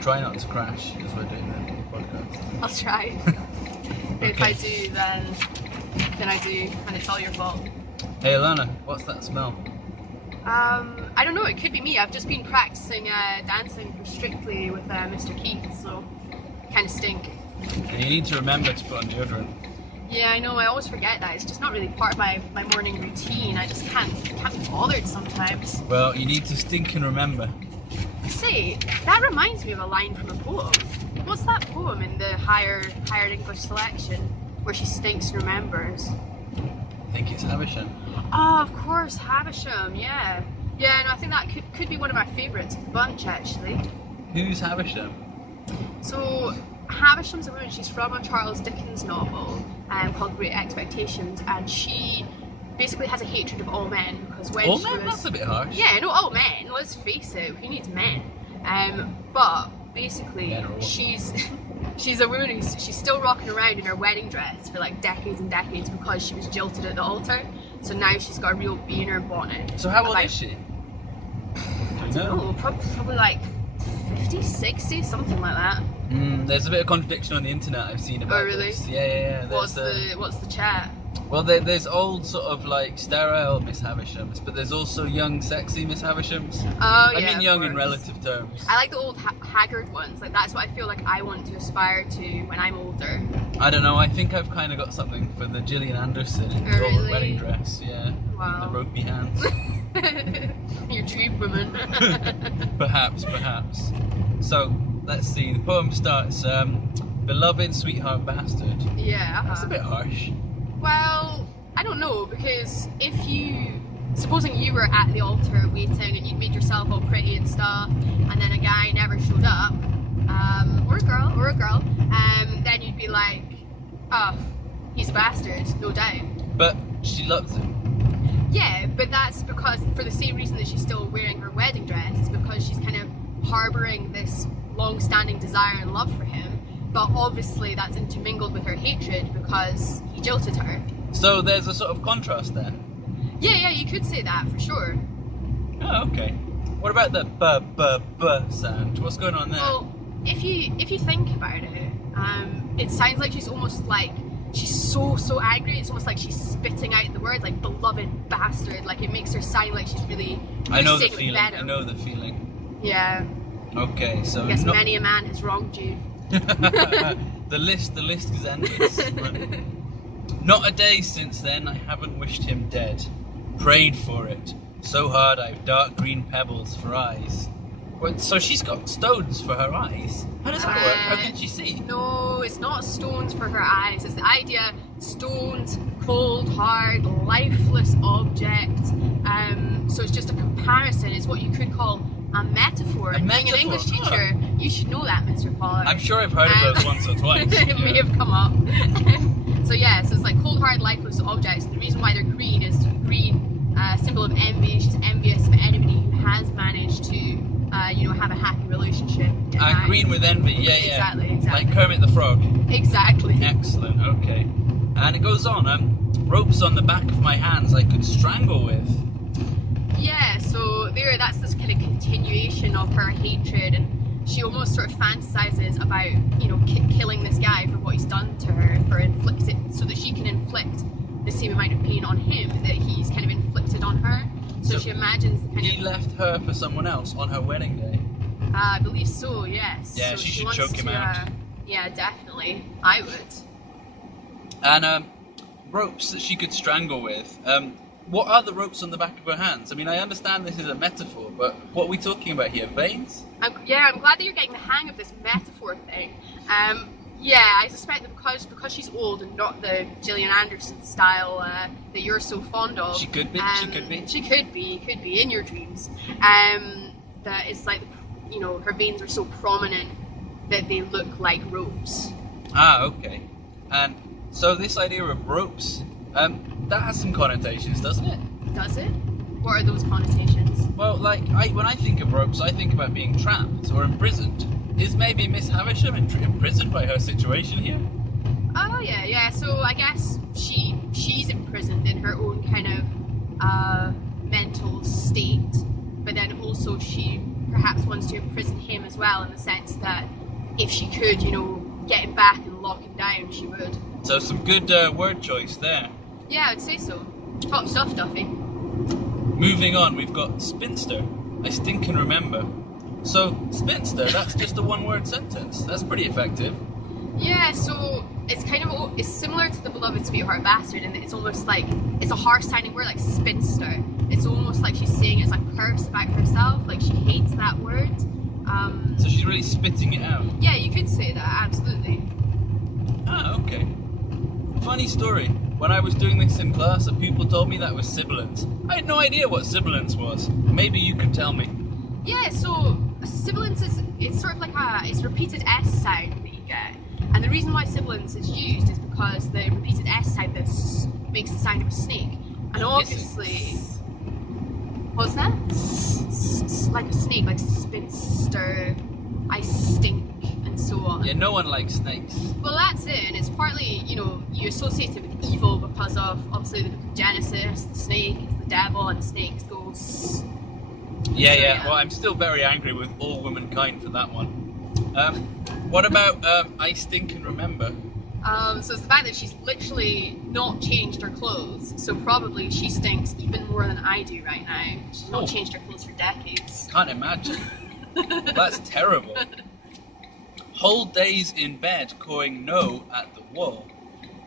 Try not to crash as we're doing the podcast. I'll try. Okay. If I do, then I do, and it's all your fault. Hey Alana, what's that smell? I don't know, it could be me. I've just been practicing dancing for Strictly with Mr. Keith, so I kind of stink. And you need to remember to put on deodorant. Yeah, I know, I always forget that. It's just not really part of my morning routine. I just can't be bothered sometimes. Well, you need to stink and remember. Say, that reminds me of a line from a poem. What's that poem in the higher English selection where she stinks and remembers? I think it's Havisham. Oh, of course, Havisham, yeah. Yeah, no, I think that could be one of my favourites of the bunch, actually. Who's Havisham? So, Havisham's a woman, she's from a Charles Dickens novel called Great Expectations, and she basically has a hatred of all men, because when All she men? was... That's a bit harsh. Yeah, no, all men, let's face it, who needs men? But basically, Men are awful. she's a woman she's still rocking around in her wedding dress for like decades and decades because she was jilted at the altar. So now she's got a real bee in her bonnet. So how old is she? I don't know, probably like 50, 60, something like that. There's a bit of contradiction on the internet I've seen about Oh, really? this. Yeah. What's the chat? Well, there's old sort of like sterile Miss Havishams, but there's also young, sexy Miss Havishams. Oh, I yeah. mean young of in course. relative terms. I like the old haggard ones. Like that's what I feel like I want to aspire to when I'm older. I don't know, I think I've kind of got something for the Gillian Anderson in Oh, the really? wedding dress, yeah. Wow. The ropey hands. Your dream woman. Perhaps. So, let's see, the poem starts, beloved sweetheart bastard. Yeah. That's a bit harsh. Well, I don't know, because supposing you were at the altar waiting and you'd made yourself all pretty and stuff, and then a guy never showed up, or a girl, then you'd be like, oh, he's a bastard, no doubt. But she loves him. Yeah, but that's because, for the same reason that she's still wearing her wedding dress, it's because she's kind of harbouring this long-standing desire and love for him, but obviously that's intermingled with her hatred because he jilted her. So there's a sort of contrast there. Yeah, you could say that for sure. Oh, okay. What about the b sound? What's going on there? Well, if you think about it, it sounds like she's almost like she's so angry. It's almost like she's spitting out the words like "beloved bastard." Like it makes her sound like she's really. I know the saying it with feeling. venom. I know the feeling. Yeah. Okay, so I guess many a man has wronged you. the list is endless. Not a day since then I haven't wished him dead. Prayed for it. So hard I've dark green pebbles for eyes. Well, so she's got stones for her eyes. How does that work? How can she see? No, it's not stones for her eyes. It's the idea stones, cold, hard, lifeless object. So it's just a comparison. It's what you could call a metaphor. And being an English teacher, you should know that, Mr. Pollard. I'm sure I've heard of those once or twice. It may have come up. So it's like cold, hard, lifeless objects. And the reason why they're green is green, symbol of envy. She's envious of anybody who has managed to, have a happy relationship. Green with envy, yeah. Exactly. Like Kermit the Frog. Exactly. Excellent, okay. And it goes on, ropes on the back of my hands I could strangle with. Yeah, so that's this kind of continuation of her hatred, and she almost sort of fantasizes about, killing this guy for what he's done to her, so that she can inflict the same amount of pain on him that he's kind of inflicted on her. So she imagines the kind he left her for someone else on her wedding day. I believe so, yes. Yeah, so she should wants choke him out. Yeah, definitely. I would. And ropes that she could strangle with. What are the ropes on the back of her hands? I mean, I understand this is a metaphor, but what are we talking about here? Veins? I'm glad that you're getting the hang of this metaphor thing. I suspect that because she's old and not the Gillian Anderson style that you're so fond of. She could be. She could be in your dreams. That it's like, her veins are so prominent that they look like ropes. Ah, okay. And so this idea of ropes, that has some connotations, doesn't it? Does it? What are those connotations? Well, when I think of ropes, I think about being trapped or imprisoned. Is maybe Miss Havisham imprisoned by her situation here? Oh yeah. So I guess she's imprisoned in her own kind of mental state, but then also she perhaps wants to imprison him as well, in the sense that if she could, get him back and lock him down, she would. So some good word choice there. Yeah, I'd say so. Top stuff, Duffy. Moving on, we've got spinster. I stinking remember. So, spinster, that's just a one-word sentence. That's pretty effective. Yeah, so it's it's similar to the beloved sweetheart bastard in that it's almost like, it's a harsh-sounding word, like spinster. It's almost like she's saying it's a curse about herself, like she hates that word. So she's really spitting it out. Yeah, you could say that, absolutely. Ah, okay. Funny story. When I was doing this in class, a pupil told me that was sibilance. I had no idea what sibilance was. Maybe you could tell me. Yeah, so sibilance it's sort of like it's repeated S sound that you get. And the reason why sibilance is used is because the repeated S sound makes the sound of a snake. And obviously... What's that? Like a snake, like spinster, I stink, and so on. Yeah, no one likes snakes. Well, that's it, and it's partly, you associate it with evil because of, obviously, the book of Genesis, the snake, it's the devil, and the snakes go... Yeah. Well, I'm still very angry with all womankind for that one. What about I stink and remember? So it's the fact that she's literally not changed her clothes, so probably she stinks even more than I do right now. She's not changed her clothes for decades. Can't imagine. That's terrible. Whole days in bed cawing no at the wall.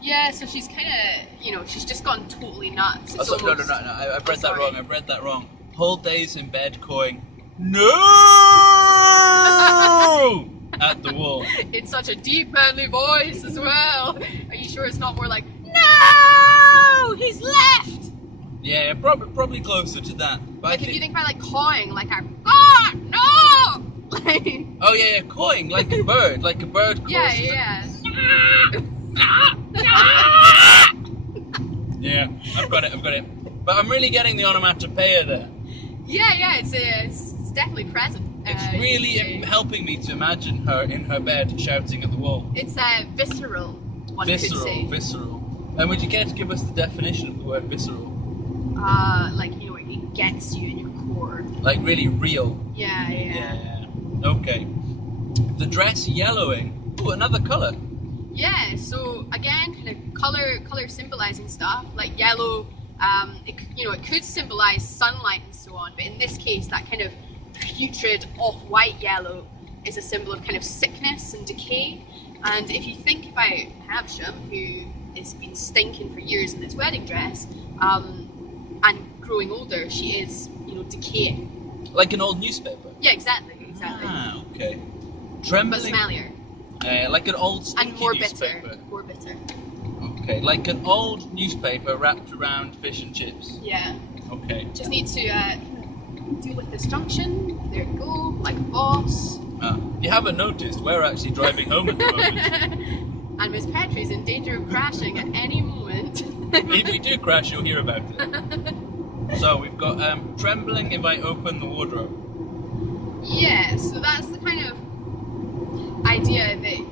Yeah, so she's kind of, she's just gone totally nuts. No, I've read that wrong. I've read that wrong. Whole days in bed cawing no at the wall. It's such a deep, manly voice as well. Are you sure it's not more like, no, he's left? Yeah, probably closer to that. But like if you think about like cawing, like a God, no. Like, oh yeah, cawing like a bird, Yeah. Yeah, I've got it. But I'm really getting the onomatopoeia there. Yeah, it's definitely present. It's really helping me to imagine her in her bed shouting at the wall. It's visceral, one could say. Visceral. And would you care to give us the definition of the word visceral? Like, it gets you in your core. Like really real. Yeah. Okay. The dress yellowing. Ooh, another colour. Yeah, so again, kind of color symbolizing stuff, like yellow, it could symbolize sunlight and so on, but in this case, that kind of putrid off-white yellow is a symbol of kind of sickness and decay. And if you think about Havisham, who has been stinking for years in this wedding dress, and growing older, she is, decaying. Like an old newspaper? Yeah, exactly. Ah, okay. Trembling. But smellier. Like an old stinky and more newspaper. bitter. More bitter. Okay, like an old newspaper wrapped around fish and chips. Yeah. Okay. Just need to deal with this junction. There we go, like a boss. You haven't noticed, we're actually driving home at the moment. And Miss Petrie's in danger of crashing at any moment. If we do crash, you'll hear about it. So we've got trembling if I open the wardrobe. Yeah, so that's the kind of idea that,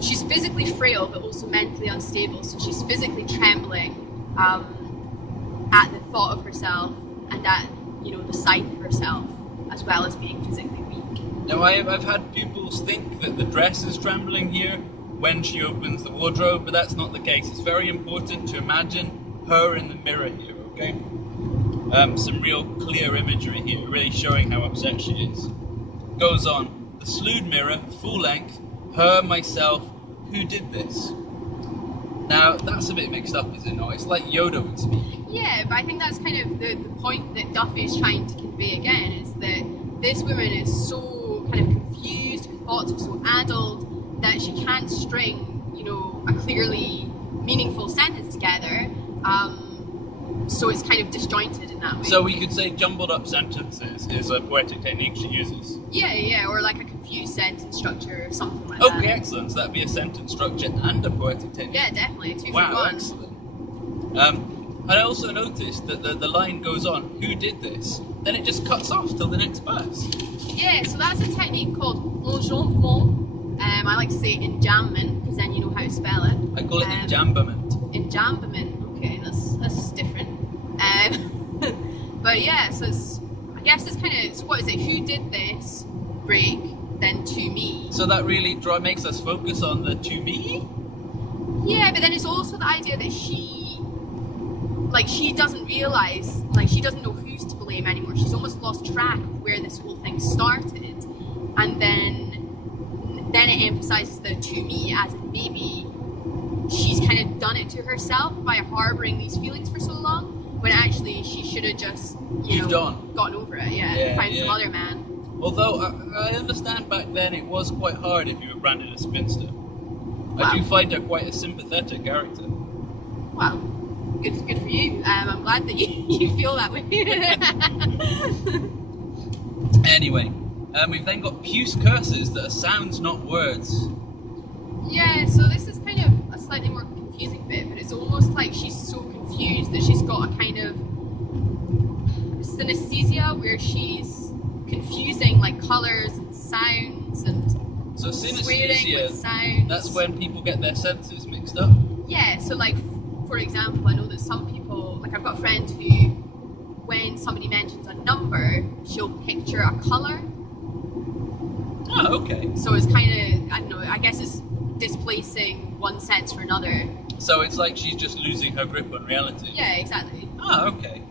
she's physically frail but also mentally unstable, so she's physically trembling at the thought of herself and at, the sight of herself, as well as being physically weak. Now I've had pupils think that the dress is trembling here when she opens the wardrobe, but that's not the case. It's very important to imagine her in the mirror here, okay? Some real clear imagery here, really showing how upset she is. Goes on. The slewed mirror, full length, her, myself, who did this? Now, that's a bit mixed up, is it not? It's like Yoda would speak. Yeah, but I think that's kind of the point that Duffy is trying to convey again, is that this woman is so kind of confused, her thoughts are so addled, that she can't string, a clearly meaningful sentence together. So it's kind of disjointed in that way. So we could say jumbled up sentences is a poetic technique she uses. Yeah, or like a confused sentence structure or something like that. Okay, excellent. So that'd be a sentence structure and a poetic technique. Yeah, definitely. Two for wow, one. Excellent. And I also noticed that the line goes on, who did this? Then it just cuts off till the next verse. Yeah, so that's a technique called enjambment. I like to say enjambment, because then you know how to spell it. I call it enjambment. Enjambment, okay, that's different. But yeah, so it's, I I guess it's kind of, so what is it? Who did this break? Then to me. So that really makes us focus on the to me? Yeah, but then it's also the idea that she doesn't realise, like she doesn't know who's to blame anymore. She's almost lost track of where this whole thing started. And then it emphasises the to me as if maybe she's kind of done it to herself by harbouring these feelings for so long, when actually she should have just, gotten over it, found some other man. Although I understand back then it was quite hard if you were branded a spinster. Wow. I do find her quite a sympathetic character. Wow, good for you. I'm glad that you feel that way. Anyway, we've then got Puce curses that are sounds, not words. Yeah, so this is kind of a slightly more confusing bit, but it's almost like she's so confused that she's got a kind of synesthesia where she's confusing like colours and sounds and so swearing with synesthesia, sounds. that's when people get their senses mixed up? Yeah, so like, for example, I know that some people, like I've got a friend who, when somebody mentions a number, she'll picture a colour. Oh, okay. So it's kind of, I don't know, I guess it's displacing one sense for another. So it's like she's just losing her grip on reality? Yeah, exactly. Ah, okay.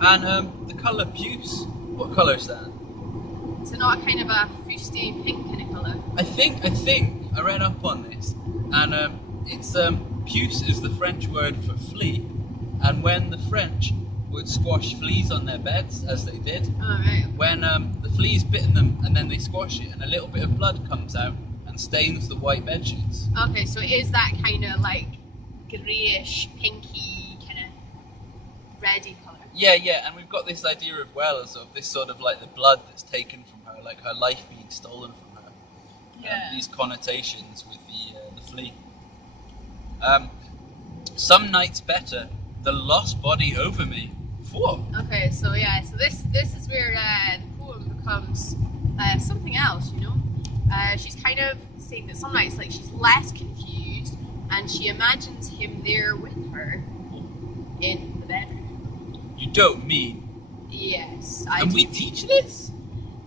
And the colour puce, what colour is that? So not a kind of a fusty pink kind of colour. I think I read up on this, and it's puce is the French word for flea, and when the French would squash fleas on their beds, as they did, when the flea's bitten them and then they squash it, and a little bit of blood comes out and stains the white bed sheets. Okay, so it is that kind of like greyish, pinky, kind of reddy colour. Yeah, and we've got this idea of of this sort of like the blood that's taken from her, like her life being stolen from her. Yeah. These connotations with the flea. Some nights better, the lost body over me. Whoa. Okay, so yeah, so this is where the poem becomes something else, she's kind of saying that some nights like she's less confused and she imagines him there with her in the bedroom. You don't mean? Yes, And we teach this?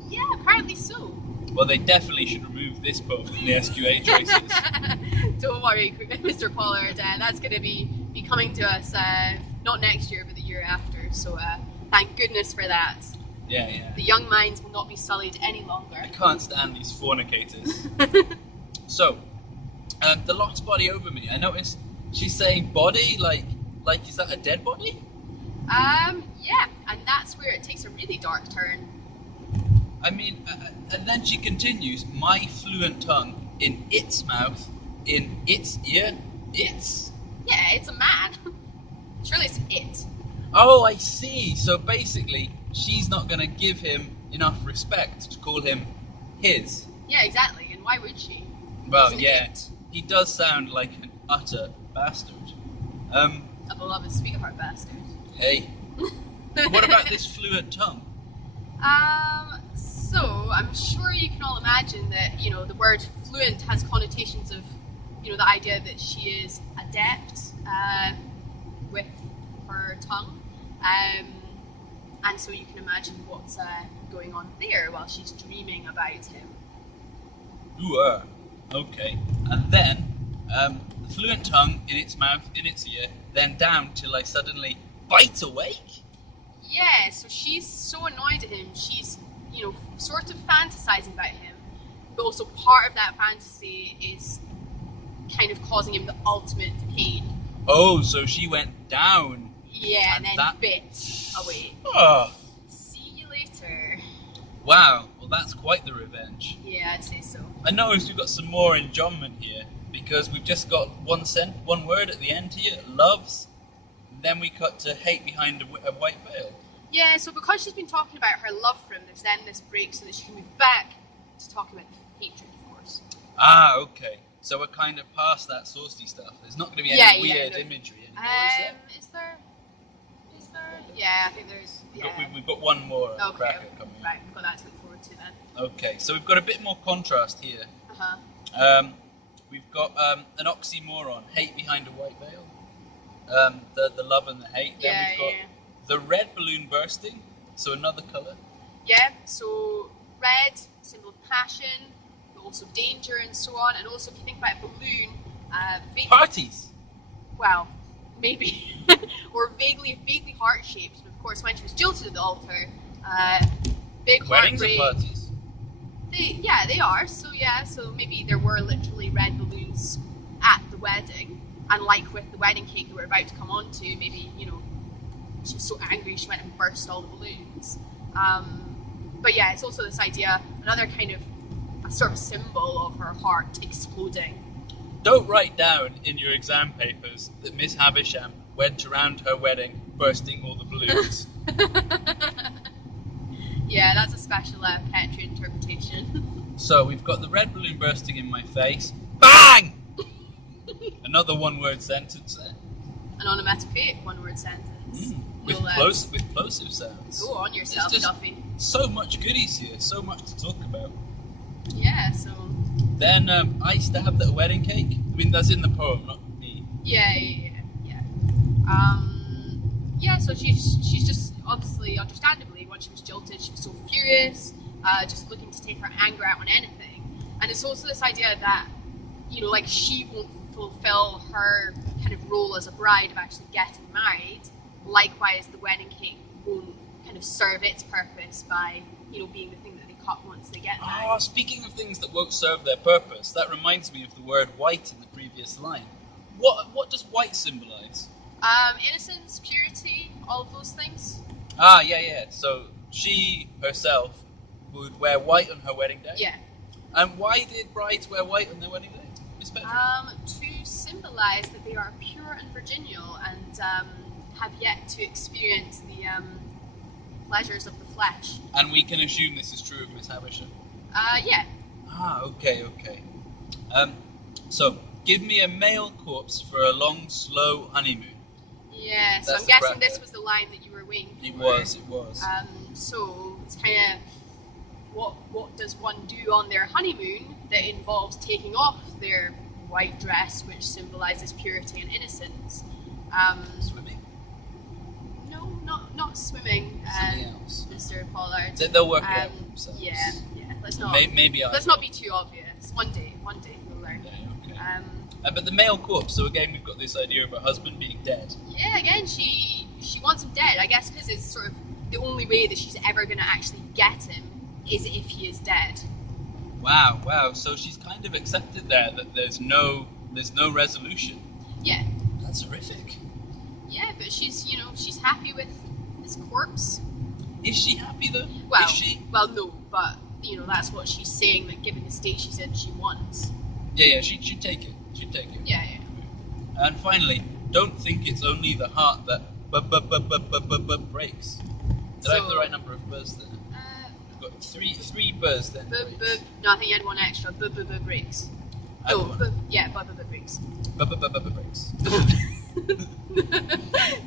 Yeah, apparently so. Well, they definitely should remove this poem from the SQA choices. Don't worry, Mr. Pollard, that's going to be coming to us not next year but the year after, so thank goodness for that. Yeah. The young minds will not be sullied any longer. I can't stand these fornicators. So, the lost body over me. I noticed she's saying body, like is that a dead body? Yeah, and that's where it takes a really dark turn. I mean, and then she continues, my fluent tongue in its mouth, in its ear, its? Yeah, it's a man. Surely it's it. Oh, I see. So basically, she's not going to give him enough respect to call him his. Yeah, exactly. And why would she? Well, Isn't yeah, it? he does sound like an utter bastard. A beloved sweetheart bastard. Hey, what about this fluent tongue? So I'm sure you can all imagine that, the word fluent has connotations of, the idea that she is adept with her tongue. And so you can imagine what's going on there while she's dreaming about him. Ooh, okay. And then, the fluent tongue in its mouth, in its ear, then down till I suddenly bite awake? Yeah, so she's so annoyed at him, she's, sort of fantasizing about him, but also part of that fantasy is kind of causing him the ultimate pain. Oh, so she went down. Yeah, and then that bit away. Oh. See you later. Wow, well that's quite the revenge. Yeah, I'd say so. I noticed we've got some more enjambment here, because we've just got one word at the end here, loves, and then we cut to hate behind a white veil. Yeah, so because she's been talking about her love for him, there's then this break so that she can move back to talking about hatred, of course. Ah, okay. So we're kind of past that saucy stuff. There's not going to be any weird imagery anymore, is there? Yeah, I think there's... Yeah. We've got one more cracker coming up. Right, we've got that to look forward to then. Okay, so we've got a bit more contrast here. Uh-huh. We've got an oxymoron, hate behind a white veil. The love and the hate. Then we've got the red balloon bursting, so another colour. Yeah, so red, symbol of passion, but also danger and so on. And also, if you think about a balloon, Parties. well, maybe, or vaguely heart-shaped. And of course, when she was jilted at the altar, big Weddings or heartbreak. parties? They are. So maybe there were literally red balloons at the wedding, and like with the wedding cake that we're about to come on to, maybe, she was so angry she went and burst all the balloons. But yeah, it's also this idea, another kind of a sort of symbol of her heart exploding. Don't write down in your exam papers that Miss Havisham went around her wedding bursting all the balloons. Yeah, that's a special Petri interpretation. So we've got the red balloon bursting in my face. Bang! Another one-word sentence there. An onomatopoeic one-word sentence. With No less. plosive sounds. Go on yourself, There's just Duffy. so much goodies here, so much to talk about. Yeah, so... Then I stabbed at a wedding cake. I mean, that's in the poem, not me. Yeah. So she's just, obviously, understandably, when she was jilted, she was so furious, just looking to take her anger out on anything. And it's also this idea that, like, she won't fulfill her kind of role as a bride of actually getting married. Likewise, the wedding cake won't kind of serve its purpose by, being the thing that they cut once they get married. Ah, speaking of things that won't serve their purpose, that reminds me of the word white in the previous line. What does white symbolise? Innocence, purity, all of those things. Ah, yeah. So she herself would wear white on her wedding day? Yeah. And why did brides wear white on their wedding day, Miss Petra? To symbolise that they are pure and virginal and have yet to experience the pleasures of the flesh. And we can assume this is true of Miss Havisham? Yeah. Ah, okay. So, give me a male corpse for a long, slow honeymoon. Yeah, so That's I'm the guessing bracket. this was the line that you were waiting for. It was. So it's kind of what does one do on their honeymoon that involves taking off their white dress, which symbolises purity and innocence? Swimming? No, not swimming. Something else. Mr. Pollard. They'll work it out for themselves. Yeah. Let's not. Maybe Let's not be too obvious. One day we'll learn. Yeah, okay. But the male corpse, so again we've got this idea of a husband being dead. Yeah, again, she wants him dead, I guess, because it's sort of the only way that she's ever going to actually get him is if he is dead. Wow. So she's kind of accepted there that there's no resolution. Yeah. That's horrific. Yeah, but she's happy with his corpse. Is she happy though? Well, is she? Well, no, but that's what she's saying. That given the state she's in, she wants. Yeah. She'd take it. Yeah. And finally, don't think it's only the heart that breaks. Did I have the right number of burrs there? We've got three burrs then. No, I think you had one extra. Breaks. Breaks. Breaks.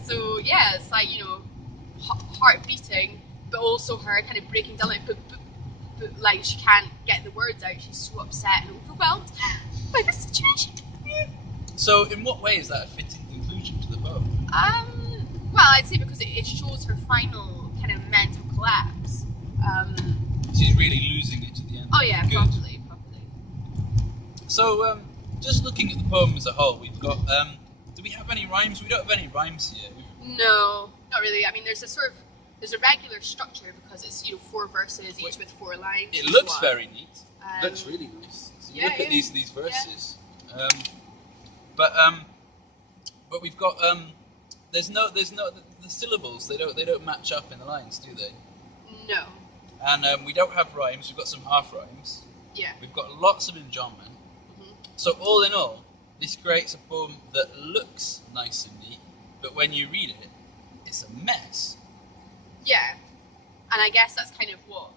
So yeah, it's like heart beating, but also her kind of breaking down, like she can't get the words out. She's so upset and overwhelmed by the situation. So, in what way is that a fitting conclusion to the poem? Well, I'd say because it shows her final kind of mental collapse. She's really losing it to the end. Oh yeah, Good. properly. So, just looking at the poem as a whole, we've got. Do we have any rhymes? We don't have any rhymes here. No, not really. I mean, there's a regular structure because it's 4 verses, each with 4 lines. It looks very neat. It looks really nice. So Yeah, look at these verses. Yeah. But we've got there's no the syllables they don't match up in the lines, do they? No. And we don't have rhymes. We've got some half rhymes. Yeah. We've got lots of enjambment. Mm-hmm. So all in all, this creates a poem that looks nice and neat, but when you read it, it's a mess. Yeah. And I guess that's kind of what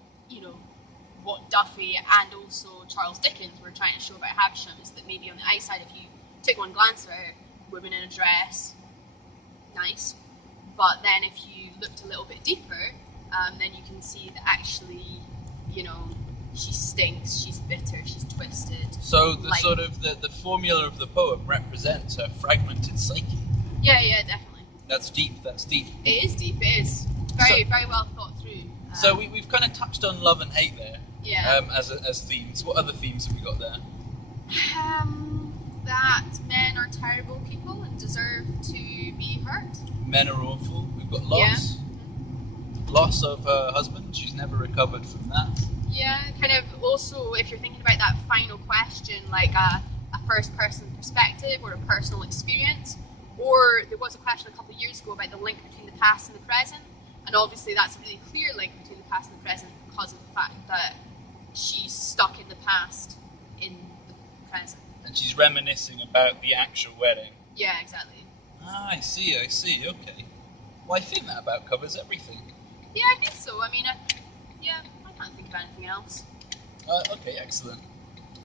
Duffy and also Charles Dickens were trying to show about Havisham, is that maybe on the outside, if you took one glance at her, woman in a dress, nice. But then if you looked a little bit deeper, then you can see that actually, she stinks, she's bitter, she's twisted. So the formula of the poem represents her fragmented psyche. Yeah, definitely. That's deep. It is deep. It is very well thought through. So we've kind of touched on love and hate there. Yeah. As themes. What other themes have we got there? That men are terrible people and deserve to be hurt. Men are awful. We've got loss. Yeah. Loss of her husband. She's never recovered from that. Yeah, kind of also if you're thinking about that final question, like a first person perspective or a personal experience, or there was a question a couple of years ago about the link between the past and the present, and obviously that's a really clear link between the past and the present because of the fact that she's stuck in the past in the present. And she's reminiscing about the actual wedding. Yeah, exactly. Ah, I see, okay. Well, I think that about covers everything. Yeah, I think so. I mean, I can't think of anything else. Okay, excellent.